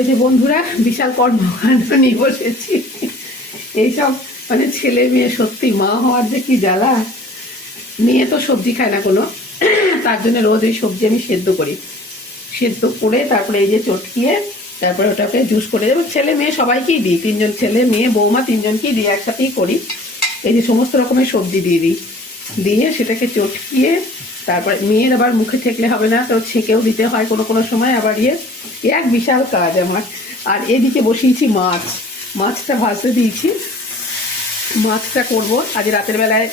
এই যে বন্ধুরা বিশাল কর্মকাণ্ড নিয়ে বসেছি। এইসব মানে ছেলে মেয়ে সত্যি মা হওয়ার যে কি জ্বালা। মেয়ে তো সবজি খায় না কোনো, তার জন্য রোজ এই সবজি আমি সেদ্ধ করি, সেদ্ধ করে তারপরে এই যে চটকিয়ে তারপরে ওটাকে জুস করে দেবো। ছেলে মেয়ে সবাইকেই দিই, তিনজন ছেলে মেয়ে বৌমা তিনজনকেই দিই, একসাথেই করি। এই যে সমস্ত রকমের সবজি দিয়ে দিই, দিয়ে সেটাকে চটকিয়ে তারপরে মেয়ের আবার মুখে ঠেকলে হবে না, তো ছেঁকেও দিতে হয় কোনো কোনো সময় আবার এক বিশাল কাজ আমার। আর এদিকে বসিয়েছি মাছ, মাছটা ভাজতে দিয়েছি, মাছটা করব আজ রাতের বেলায়।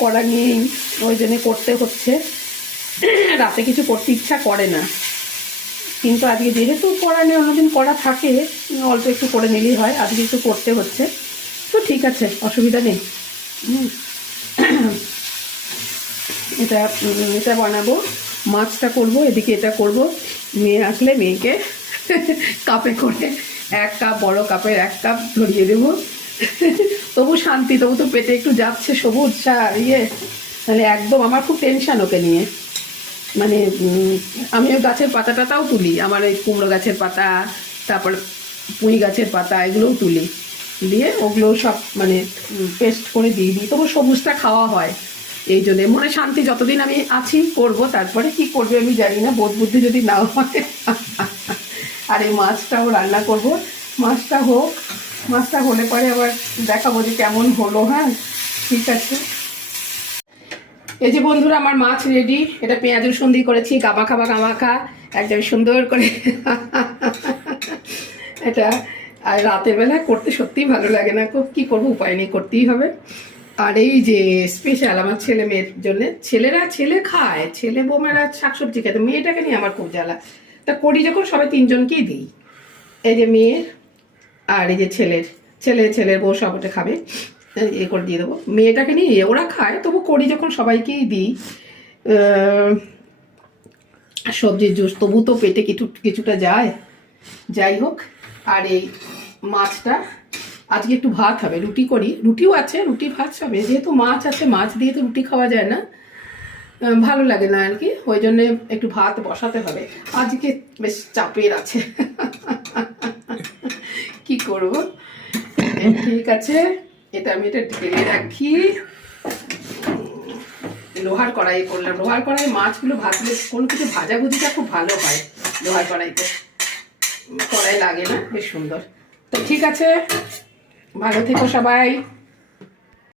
কড়া নিয়েই ওই জন্যে করতে হচ্ছে, রাতে কিছু করতে ইচ্ছা করে না, কিন্তু আজকে যেহেতু কড়া নেই, অন্যদিন কড়া থাকে অল্প একটু করে নিলেই হয়, আজকে একটু করতে হচ্ছে, তো ঠিক আছে অসুবিধা নেই। এটা এটা বানাবো, মাছটা করব, এদিকে এটা করব। মেয়ে আসলে মেয়েকে কাপে করে 1 কাপ, বড় কাপের 1 কাপ ধরিয়ে দেবো। তবু শান্তি, তবু তো পেটে একটু যাচ্ছে সবুজ তাহলে একদম আমার খুব টেনশন ওকে নিয়ে। মানে আমিও গাছের পাতা টাতাও তুলি, আমার এই কুমড়ো গাছের পাতা, তারপর পুঁই গাছের পাতা, এগুলোও তুলি, দিয়ে ওগুলো সব মানে পেস্ট করে দিয়ে দিই, তবু সবুজটা খাওয়া হয়। এই জন্যে মনে শান্তি, যতদিন আমি আছি করব, তারপরে কি করবে আমি জানি না, বোধ বুদ্ধি যদি না হয়। আর এই মাছটাও রান্না করব, মাছটা হোক, মাছটা হলে পরে আবার দেখাবো যে কেমন হলো। হ্যাঁ ঠিক আছে। এই যে বন্ধুরা আমার মাছ রেডি, এটা পেঁয়াজ রসুন দিয়ে করেছি, গামাখা একদম সুন্দর করে। এটা আর রাতের বেলা করতে সত্যিই ভালো লাগে না, কি করবো, উপায় নেই, করতেই হবে। আর এই যে স্পেশাল আমার ছেলে মেয়ের জন্য, ছেলে খায়, ছেলে বৌমারা শাকসবজি খেতে, মেয়েটাকে নিয়ে আমার খুব জ্বালা। তা করি যখন সবাই তিনজনকেই দিই, এই যে মেয়ের আর এই যে ছেলের বউ সব ওটা খাবে, এ করে দিয়ে দেবো। মেয়েটাকে নিয়ে ওরা খায়, তবু করি যখন সবাইকেই দিই সবজির জুস, তবু তো পেটে কিছুটা যায়, যাই হোক। আর এই মাছটা আজকে একটু ভাত হবে, রুটি করি, রুটিও আছে, রুটি ভাত হবে, যেহেতু মাছ আছে, মাছ দিয়ে তো রুটি খাওয়া যায় না, ভালো লাগে না আর কি, ওই জন্য একটু ভাত বসাতে হবে। আজকে বেশ চাপের আছে। কি করব, ঠিক আছে। এটা আমি ঢেলে রাখি, লোহার কড়াই করলাম, লোহার কড়াই মাছগুলো ভাজলে কোনো কিছু ভাজাভুজিটা খুব ভালো হয় লোহার কড়াইতে, কড়াই লাগে না, বেশ সুন্দর। তো ঠিক আছে, ভালো থেকো সবাই।